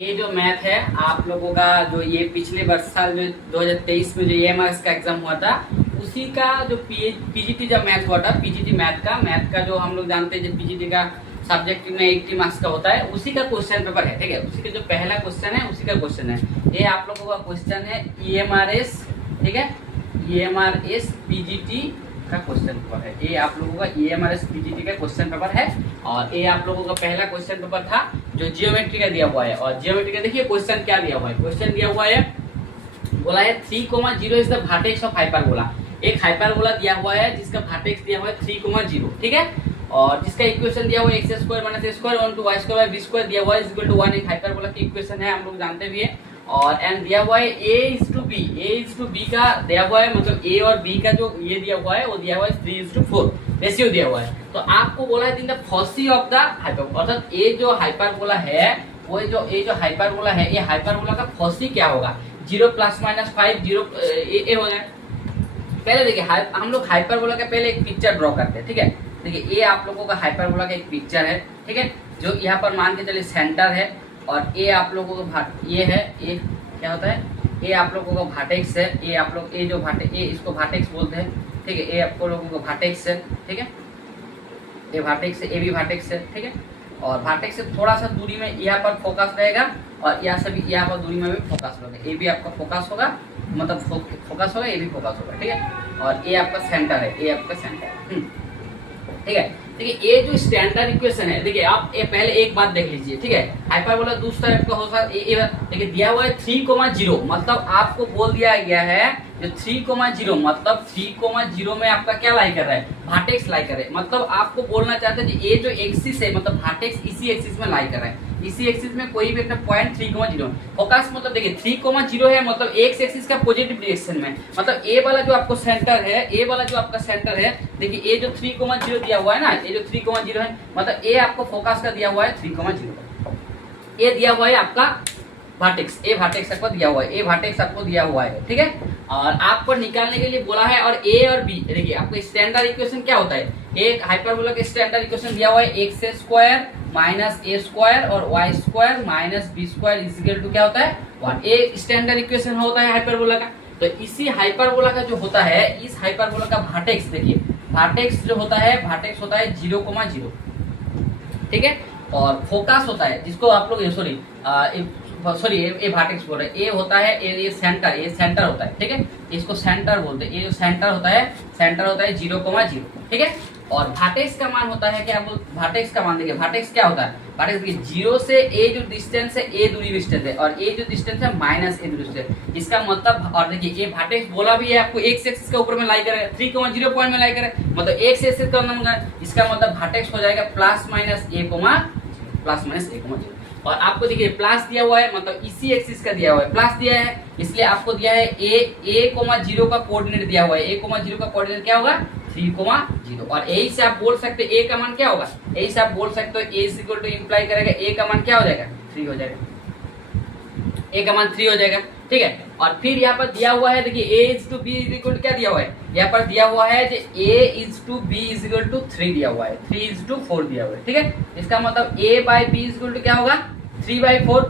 ये जो मैथ है आप लोगों का जो ये पिछले वर्ष साल जो 2023 में जो EMRS का एग्जाम हुआ था उसी का जो पीजीटी जब मैथ हुआ था पीजीटी मैथ का जो हम लोग जानते हैं जो पीजीटी का सब्जेक्ट में 80 मार्क्स का होता है उसी का क्वेश्चन पेपर है। ठीक है, उसी का जो पहला क्वेश्चन है उसी का क्वेश्चन है। ये आप लोगों का क्वेश्चन है EMRS। ठीक है, EMRS पीजीटी का क्वेश्चन पेपर है। ये आप लोगों का EMRS पीजीटी का क्वेश्चन पेपर है और ये आप लोगों का पहला क्वेश्चन पेपर था जो जियोमेट्री का दिया हुआ है। और जियोमेट्री का देखिए क्वेश्चन क्या दिया हुआ है। क्वेश्चन दिया हुआ है, बोला है 3,0 is the vertex of hyperbola. एक हाइपरबोला दिया हुआ है जिसका वर्टेक्स दिया हुआ है 3,0। ठीक है, और जिसका इक्वेशन दिया हुआ है x² - a² on to y² b² दिया हुआ है इक्वल टू 1। एक हाइपरबोला की इक्वेशन है, हम लोग जानते भी है। और एंड दिया हुआ है a:b का दिया हुआ है, मतलब a और b का जो ये दिया हुआ है वो दिया हुआ है 3:4 रेशियो दिया हुआ है। तो आपको बोला है in the foci of the hyperbola, अर्थात ये जो हाइपरबोला है वो ये जो हाइपरबोला है ये हाइपरबोला का फॉसी क्या होगा। 0 ± 5 0 ए हो जाए। पहले देखिए हम लोग हाइपरबोला का पहले एक पिक्चर ड्रॉ करते हैं। ठीक है, देखिए ये आप लोगों का हाइपरबोला का एक पिक्चर है। ठीक है, जो यहाँ पर मान के चलिए सेंटर है और ये आप लोगों का ये है, ये क्या होता है, ये आप लोगों का वर्टेक्स है। ये आप लोग ये जो ये इसको वर्टेक्स बोलते हैं। ठीक है, ये आपको लोगों को वर्टेक्स है। ठीक है, ये वर्टेक्स है, ये भी वर्टेक्स है। ठीक है, और वर्टेक्स से थोड़ा सा दूरी में यहाँ पर फोकस रहेगा और यहाँ से भी यहाँ पर दूरी में भी फोकस होगा। ये भी आपका फोकस होगा, मतलब फोकस होगा, ये भी फोकस होगा। ठीक है, और ये आपका सेंटर है, ये आपका सेंटर है। ठीक है, देखिए ये जो स्टैंडर्ड इक्वेशन है, देखिए आप ये पहले एक बात देख लीजिए। ठीक है, हाइपरबोला दूसरा टाइप का हो सकता है। देखिए दिया हुआ है 3,0, मतलब आपको बोल दिया गया है जो 3,0 मतलब 3,0 में आपका क्या लाई कर रहा है, वर्टेक्स लाई कर रहा है। मतलब आपको बोलना चाहते हैं ये जो एक्सिस है मतलब वर्टेक्स इसी एक्सिस में लाई कर रहा है। इसी एक्सिस में कोई भी अपना पॉइंट 3,0 फोकस, मतलब देखिए 3,0 है मतलब एक्स एक्सिस का पॉजिटिव डायरेक्शन में, मतलब ए वाला जो आपको सेंटर है, ए वाला जो आपका सेंटर है, देखिए ये जो 3,0 दिया हुआ है ना, ये जो 3,0 है मतलब ए आपको फोकस का दिया हुआ है 3,0। ये दिया हुआ है आपका वर्टेक्स, ए वर्टेक्स आपको दिया हुआ है, ए वर्टेक्स आपको दिया हुआ है। ठीक है, और आपको निकालने के लिए बोला है। और ए और बी देखिए आपको स्टैंडर्ड इक्वेशन क्या होता है, एक हाइपरबोला का स्टैंडर्ड इक्वेशन दिया हुआ है x² - a² और y² - b² इक्वल टू क्या होता है 1। ये स्टैंडर्ड इक्वेशन होता है हाइपरबोला का। तो इसी हाइपरबोला का जो होता है, इस हाइपरबोला का वर्टेक्स देखिए, वर्टेक्स जो होता है वर्टेक्स होता है 0,0। ठीक है, और फोकस होता है जिसको आप लोग सॉरी ये वर्टेक्स बोल रहे हैं, ये होता है ये सेंटर होता है। ठीक है, इसको सेंटर बोलते हैं। ये जो सेंटर होता है 0,0। ठीक है, और वर्टेक्स का मान होता है क्या, वर्टेक्स का मान देखिए, वर्टेक्स क्या होता है, वर्टेक्स देखिए 0 से ए जो डिस्टेंस है ए दूरी डिस्टेंस है और ए जो डिस्टेंस है -a दूरी डिस्टेंस। इसका मतलब, और देखिए ये वर्टेक्स बोला भी है आपको एक्स एक्सिस के ऊपर में लाई करेगा, 3,0 पॉइंट में लाई करेगा, मतलब एक्स एक्सिस का नंबर। इसका मतलब वर्टेक्स हो जाएगा ±a,0। और आपको देखिए प्लस दिया हुआ है, मतलब इसी एक्सिस का दिया हुआ है, प्लस दिया है, इसलिए आपको दिया है a,0 का कोऑर्डिनेट दिया हुआ है। a,0 का कोऑर्डिनेट क्या होगा 3,0। और यही से आप बोल सकते हैं a का मान क्या होगा, यही से आप बोल सकते हो a इक्वल टू इंप्लाई करेगा a का मान क्या हो जाएगा 3 हो जाएगा, a का मान 3 हो जाएगा। ठीक है, और फिर यहाँ पर दिया हुआ है देखिए a:b इक्वल क्या दिया हुआ है, यहाँ पर दिया हुआ है जो a:b इक्वल टू 3 दिया हुआ है, 3:4 दिया हुआ है। ठीक है, इसका मतलब a/b इक्वल टू क्या होगा 3/4।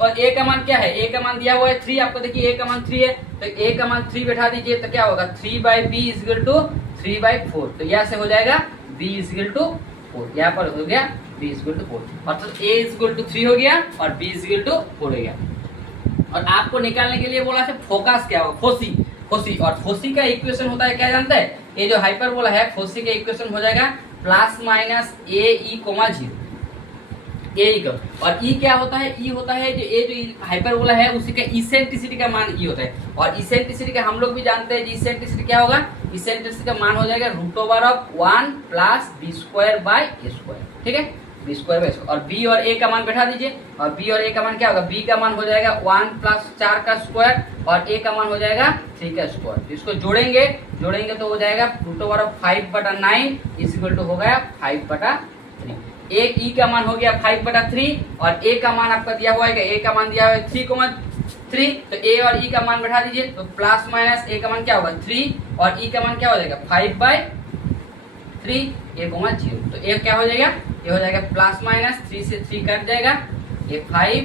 और a का मान क्या है, a का मान दिया हुआ है 3, आपको देखिए a का मान 3 है, तो a का मान 3 बैठा दीजिए तो क्या होगा 3/b इक्वल टू 3/4। तो यहाँ से हो जाएगा b इक्वल टू 4, यहाँ पर हो गया b इक्वल टू 4, अर्थात a इक्वल टू 3 हो गया और b इक्वल टू 4 हो गया। और आपको निकालने के लिए बोला है फोकस क्या होगा, फोसी। और फोसी का इक्वेशन होता है क्या जानते हैं, ये जो हाइपरबोला है फोसी का इक्वेशन हो जाएगा ±ae,0 ए का। और ई क्या होता है, ई होता है जो ये जो हाइपरबोला है उसी का इसेंट्रिसिटी का मान ई होता है। और इसेंट्रिसिटी का हम लोग भी जानते हैं, इसेंट्रिसिटी क्या होगा, इसेंट्रिसिटी का मान हो जाएगा √1 + b²/a²। ठीक है, b²/a²। और b और a का मान बैठा दीजिए, और b और a का मान क्या होगा, b का मान हो जाएगा 1 + 4 का स्क्वायर और a का मान हो जाएगा 3 का स्क्वायर। इसको जोड़ेंगे तो हो जाएगा √5/9 इक्वल टू हो गया 5/3। एक ई का मान हो गया 5/3 और ए का मान आपका दिया हुआ है, ए का मान दिया हुआ है 3,3। तो ए और ई का मान बैठा दीजिए, तो प्लस ए का मान क्या होगा 3 और ई का मान क्या हो जाएगा 5/3 a,0। तो ए क्या हो जाएगा, ये हो जाएगा ±3 से 3 कट जाएगा, ए 5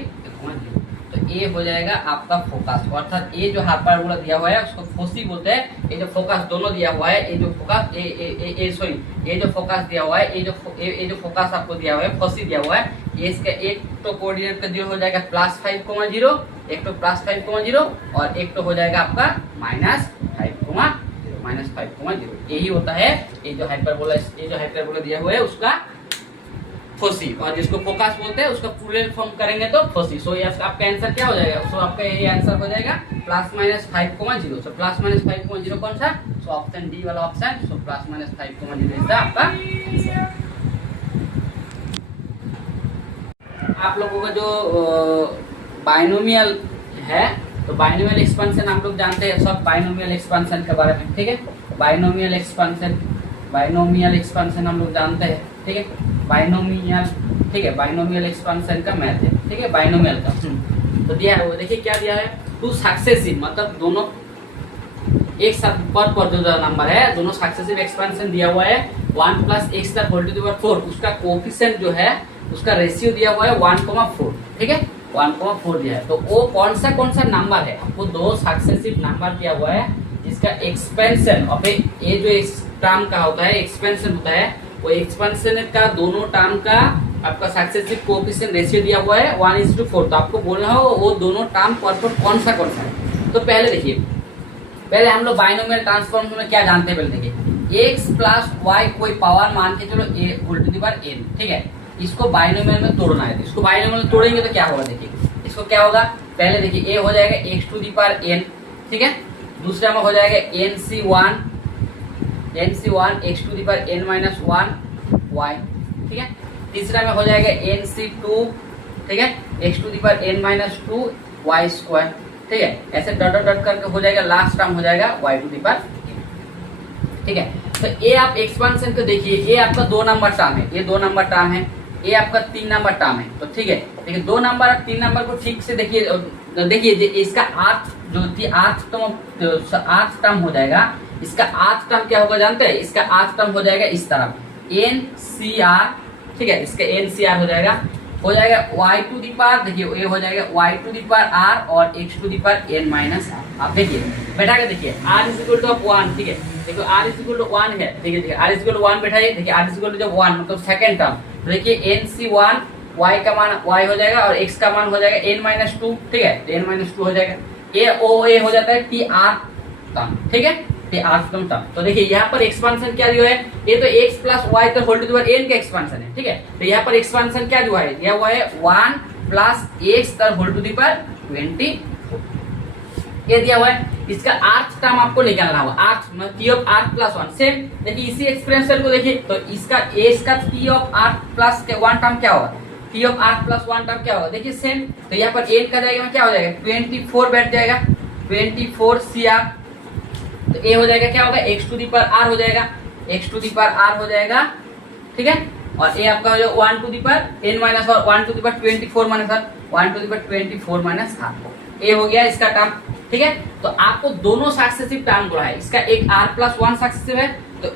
तो ये हो जाएगा आपका फोकस, अर्थात ये जो हाइपरबोला दिया हुआ है उसको फोसी बोलते हैं। ये जो फोकस दोनों दिया हुआ है, ये जो फोकस ये जो फोकस दिया हुआ है, ये जो फोकस आपको दिया हुआ है, फोसी दिया हुआ है, ये इसका एक तो कोऑर्डिनेट का जो हो जाएगा +5,0, एक तो +5,0 और एक तो हो जाएगा आपका -5,0। यही होता है ये जो हाइपरबोला दिया हुआ है उसका फोसी, और जिसको फोकस बोलते हैं उसका प्लूरल फॉर्म करेंगे तो फोसी। सो ये आपका आंसर क्या हो जाएगा? सो आपका ये आंसर हो जाएगा +-5,0। सो +-5,0 कौन सा? सो ऑप्शन डी वाला ऑप्शन। सो +-5,0 इसका आपका आंसर। आप लोगों का जो बाइनोमियल है, तो बाइनोमियल एक्सपेंशन आप लोग जानते हैं सब, बाइनोमियल एक्सपेंशन के बारे में, ठीक है। बाइनोमियल एक्सपेंशन हम लोग जानते हैं, ठीक है। बाइनोमियल, ठीक है, बाइनोमियल एक्सपेंशन का मैथ है, ठीक है, बाइनोमियल का। तो दिया है वो, देखिए क्या दिया है, टू सक्सेसिव, मतलब दोनों एक साथ पर जो नंबर है दोनों सक्सेसिव एक्सपेंशन दिया हुआ है 1 + x⁴, उसका कोएफिशिएंट जो है उसका रेशियो दिया हुआ है 1,4, ठीक है, 1,4 दिया है। तो वो कौन सा नंबर है? आपको दो सक्सेसिव नंबर दिया हुआ है जिसका एक्सपेंशन, अब ये जो इस टर्म का होता है एक्सपेंशन होता है, वो एक्सपेंशन का दोनों टर्म का आपका सक्सेसिव कोएफिशिएंट रेशियो दिया हुआ है 1:4। तो आपको बोलना हो वो दोनों टर्म परफॉर्म कौन सा है। तो पहले देखिए, पहले हम लोग बाइनोमियल ट्रांसफॉर्म में क्या जानते हैं, पहले देखिए x + y कोई पावर मान के चलो a⁴n, ठीक है, इसको बाइनोमियल में तोड़ना है। इसको बाइनोमियल में तोड़ेंगे तो क्या होगा, देखिए इसको क्या होगा, पहले देखिए a हो जाएगा x⁴n, ठीक है, दूसरा में हो जाएगा nc1 x⁴n-1 y, ठीक है, तीसरा में हो जाएगा nc2, ठीक है, x⁴n-2 y², ठीक है, ऐसे डॉट करके हो जाएगा, लास्ट टर्म हो जाएगा y², ठीक है। तो ये आप एक्सपेंशन को देखिए, ये आपका 2 नंबर टर्म है, ये 2 नंबर टर्म है, ये आपका 3 नंबर टर्म है, तो ठीक है। देखिए 2 नंबर और 3 नंबर को ठीक से देखिए इसका आठ टर्म हो जाएगा। इसका 8 टर्म क्या होगा जानते हैं? इसका 8 टर्म हो जाएगा इस तरफ NCR, ठीक है, इसका NCR हो जाएगा y², देखिए ये हो जाएगा y² और x⁴n-r। आप देखिए बैठा के देखिए r 1, ठीक है, देखो r 1 है, देखिए r 1 बैठाइए, देखिए r जब 1 मतलब सेकंड टर्म, तो देखिए NC1 y का मान y हो जाएगा और x का मान हो जाएगा n-2, ठीक है, n-2 हो जाएगा, a हो जाता है TR टर्म, ठीक है, टर्म। तो देखिए यहाँ पर एक्सपेंशन क्या दिया है, ये तो x + y का होल टू द n का एक्सपेंशन है, ठीक है। तो यहाँ पर एक्सपेंशन क्या दिया हुआ है 1 + x का होल टू द 24, ये दिया हुआ है। इसका आर्थ टर्म आपको निकालना होगा, आर्थ मतलब t ऑफ r + 1, सेम देखिए इसी एक्सप्रेशन को देखिए, तो इसका t ऑफ r + 1 टर्म क्या होगा, t ऑफ r + 1 टर्म क्या होगा, देखिए सेम। तो यहाँ पर n का जाएगा क्या हो जाएगा 24 बैठ जाएगा, 24 CR, तो ये हो जाएगा क्या होगा x⁴r हो जाएगा, x⁴r हो जाएगा, ठीक है, और ये आपका हो जाएगा 1⁴n- और 1⁴ ये हो गया इसका टर्म, ठीक है। तो आपको दोनों सक्सेसिव टर्म को है, इसका एक r + 1 सक्सेसिव है, तो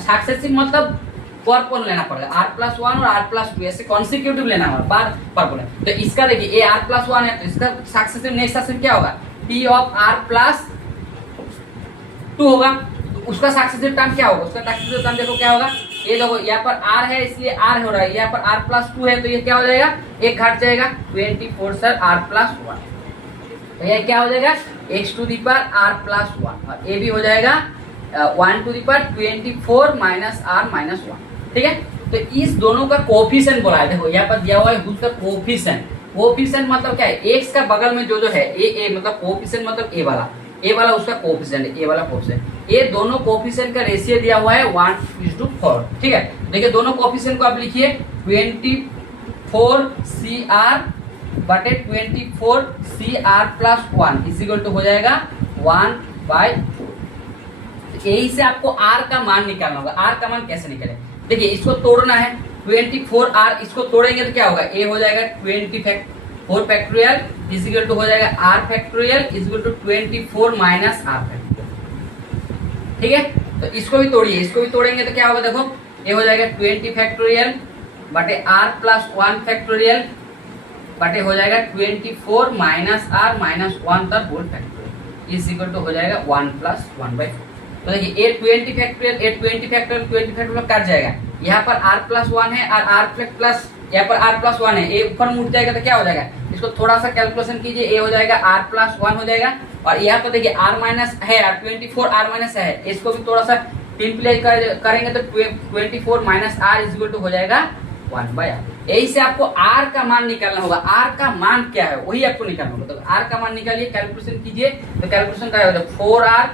सक्सेसिव मतलब परपोल लेना पड़ेगा, r + 1 और r + 2 ऐसे कॉन्सिक्यूटिव लेना होगा, बार परपोल है। तो इसका देखिए ये r + 1 है, तो इसका सक्सेसिव नेक्स्ट सक्सेसिव क्या होगा t ऑफ r + 2 होगा, तो उसका सक्सेसिव टर्म क्या होगा, उसका सक्सेसिव टर्म देखो क्या होगा, ये देखो यहाँ पर r है इसलिए r हो रहा है, यहाँ पर r + 2 है तो ये क्या हो जाएगा, एक घट जाएगा 24 सर r + 1, तो ये क्या हो जाएगा x⁴r + 1, और ये भी हो जाएगा 1⁴ -r - 1, ठीक है। तो इस दोनों का कोएफिशिएंट बोला है, देखो यहाँ पर दिया हुआ है उसका कोएफिशिएंट मतलब क्या है, x का बगल में जो है a मतलब कोएफिशिएंट मतलब a वाला उसका कोएफिशिएंट है, a वाला कोएफिशिएंट, ये दोनों कोएफिशिएंट का रेशियो दिया हुआ है 1:4, ठीक है। देखिए दोनों कोएफिशिएंट को आप लिखिए 24 CR बटे 24 CR + 1 इक्वल टू हो जाएगा 1/4। यही से आपको r का मान निकालना होगा। r का मान कैसे निकाले, देखिए इसको तोड़ना है 24r, इसको तोड़ेंगे तो क्या होगा, a हो जाएगा 24 फैक्टोरियल इक्वल टू हो जाएगा r factorial equal to 24 - r factorial, ठीक है। तो इसको भी तोड़िए, इसको भी तोड़ेंगे तो क्या होगा, देखो ये हो जाएगा 20 फैक्टोरियल बटे r + 1 फैक्टोरियल बटे हो जाएगा 24 माइनस आर माइनस 1 का whole factorial is equal to हो जाएगा 1 प्लस 1/4। तो देखिए a20 फैक्टोरियल कट जाएगा, यहाँ पर r प्लस 1 है और r प्लस यहाँ पर r प्लस 1 है, a ऊपर मुड़ जाएगा तो क्या हो जाएगा, इसको थोड़ा सा कैलकुलेशन कीजिए, a हो जाएगा r प्लस 1 हो जाएगा, और यहाँ पर देखिए r माइनस है 24 r माइनस है, इसको भी थोड़ा सा सिंप्लीफाई करेंगे तो 24 minus r is equal to हो जाएगा 1/r। यही से आपको r का मान निकालना होगा, r का मान क्या है वही आपको निकालना होगा। तो r का मान निकालिए, कैलकुलेशन कीजिए, तो कैलकुलेशन क्या होगा 4r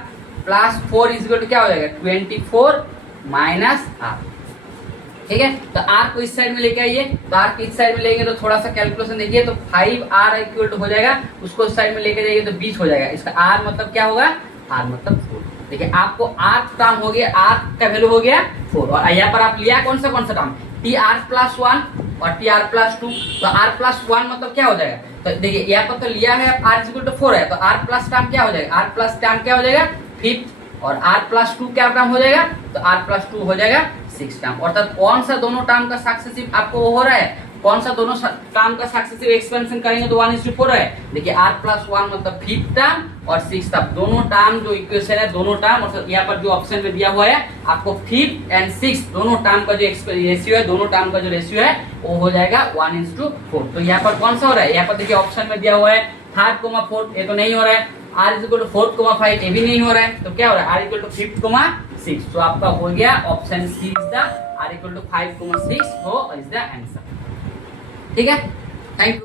plus 4 is equal to क्या हो जाएगा 24 माइनस r। ठीक है, तो r को इस साइड में लेके आइए, तो r को इस साइड में लेंगे तो थोड़ा सा कैलकुलेशन देखिए, तो 5r इक्वल टू हो जाएगा, उसको इस साइड में लेके जाइए तो 20 हो जाएगा। इसका r मतलब क्या होगा, r मतलब 4। देखिए आपको r टर्म हो गया, r का वैल्यू हो गया 4, और यहाँ पर आप लिया कौन सा टर्म tr प्लस 1 और tr प्लस 2, तो r प्लस 1 मतलब क्या हो जाएगा, तो देखिए यहाँ पर तो लिया है r इक्वल टू 4 है, तो r प्लस टर्म क्या हो जाएगा, r प्लस टर्म क्या हो जाएगा 5, और r प्लस 2 क्या टर्म हो जाएगा, तो r प्लस 2 हो जाएगा 6 टर्म। अर्थात कौन सा दोनों टर्म का सक्सेसिव आपको वो हो रहा है, कौन सा दोनों टर्म का सक्सेसिव एक्सपेंशन करेंगे तो 1:4 है। देखिए r प्लस 1 मतलब 5th टर्म और 6th टर्म, दोनों टर्म जो इक्वेशन है दोनों टर्म, और यहाँ पर जो ऑप्शन में दिया हुआ है आपको 5th एंड 6th दोनों टर्म का जो रेशियो है, दोनों टर्म का जो रेशियो है वो हो जाएगा 1:4। तो यहाँ पर कौन सा हो रहा है, यहाँ पर देखिए ऑप्शन में दिया हुआ है 3rd, 4th, ये तो नहीं हो रहा है, r इज इक्वल टू 4, 5 ये भी नहीं हो रहा है, तो क्या हो रहा है r इक्वल टू 5, 6। तो आपका हो गया option C is the r equal to 5, 6 हो इज द आंसर। ठीक है, थैंक यू।